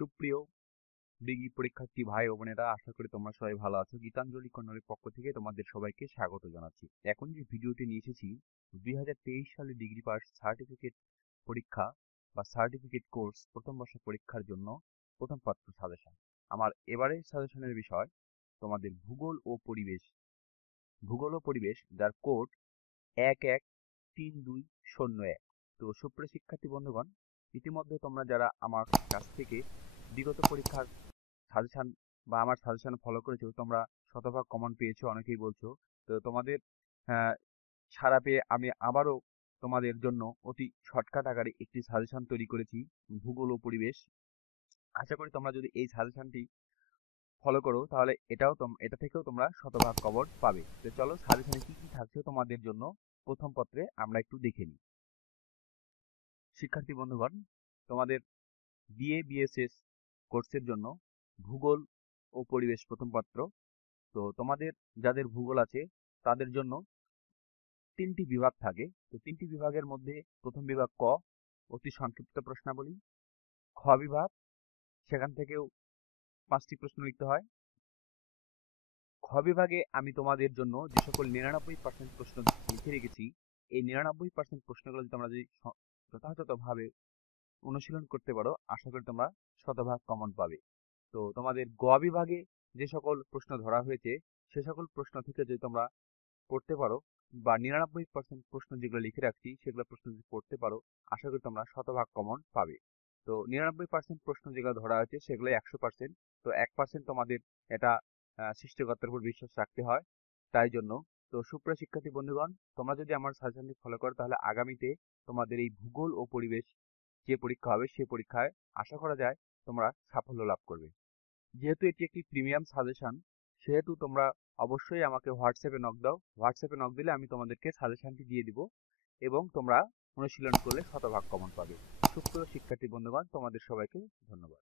সুপ্রিয় ডিগ্রি পরীক্ষার্থী ভাই ও বোনেরা, আশা করি তোমরা সবাই ভালো আছো। গীতাঞ্জলি কর্নারের পক্ষ থেকে তোমাদের সবাইকে স্বাগত জানাচ্ছি। এখন যে ভিডিওটি নিয়ে এসেছি 2023 সালে ডিগ্রি পাস সার্টিফিকেট পরীক্ষা বা সার্টিফিকেট কোর্স প্রথম বর্ষ পরীক্ষার জন্য প্রথম পত্র সাজেশন। আমার এবারের সাজেশনের বিষয় তোমাদের ভূগোল ও পরিবেশ, যার কোড 113201। তো সুপ্রিয় শিক্ষার্থী বন্ধুগণ, ইতিমধ্যে তোমরা যারা আমার কাছ থেকে বিগত পরীক্ষার সাজেশন বা আমার সাজেশন ফলো করেছো, তোমরা শতভাগ কমন পেয়েছো, অনেকেই বলছো। তো তোমাদের আহ, সাড়া পেয়ে আমি আবারও তোমাদের জন্য অতি শর্টকাট আকারে একটি সাজেশন তৈরি করেছি, ভূগোল ও পরিবেশ। আশা করি তোমরা যদি এই সাজেশনটি ফলো করো তাহলে এটা থেকেও তোমরা শতভাগ কমন পাবে। তো চলো সাজেশনে কি কি থাকছে তোমাদের জন্য প্রথম পত্রে আমরা একটু দেখে নিই। শিক্ষার্থী বন্ধুগণ, তোমাদের বিএসএস কোর্সের জন্য ভূগোল ও পরিবেশ প্রথম পত্র। তো তোমাদের যাদের ভূগোল আছে তাদের জন্য তিনটি বিভাগ থাকে। তো তিনটি বিভাগের মধ্যে প্রথম বিভাগ ক, অতি সংক্ষিপ্ত প্রশ্নাবলী। খ বিভাগ, সেখান থেকেও 5টি প্রশ্ন লিখতে হয়। খ বিভাগে আমি তোমাদের জন্য যে সকল 99% প্রশ্ন লিখে রেখেছি, এই 99% প্রশ্নগুলো যদি তোমরা যথাযথভাবে অনুশীলন করতে পারো, আশা করি তোমরা শতভাগ কমন পাবে। তো তোমাদের গ বিভাগে যে সকল প্রশ্ন ধরা হয়েছে সে সকল প্রশ্ন থেকে যদি তোমরা পড়তে পারো বা 99% প্রশ্ন যেগুলো লিখে রাখছি সেগুলো প্রশ্ন যদি পড়তে পারো, আশা করি তোমরা শতভাগ কমন পাবে। তো 99% প্রশ্ন যেগুলো ধরা হয়েছে সেগুলো 100%। তো 1% তোমাদের এটা সৃষ্টিকর্তার উপর বিশ্বাস রাখতে হয়, তাই জন্য। তো সুপ্রিয় শিক্ষার্থী বন্ধুগণ, তোমরা যদি আমার সাজেশনটি ফলো করো তাহলে আগামীতে তোমাদের এই ভূগোল ও পরিবেশ যে পরীক্ষা হবে সে পরীক্ষায় আশা করা যায় তোমরা সাফল্য লাভ করবে। যেহেতু এটি একটি প্রিমিয়াম সাজেশন, সেহেতু তোমরা অবশ্যই আমাকে হোয়াটসঅ্যাপে নক দাও। হোয়াটসঅ্যাপে নক দিলে আমি তোমাদেরকে সাজেশনটি দিয়ে দিব এবং তোমরা অনুশীলন করলে শতভাগ কমন পাবে। সুপ্রিয় শিক্ষার্থী বন্ধুগণ, তোমাদের সবাইকে ধন্যবাদ।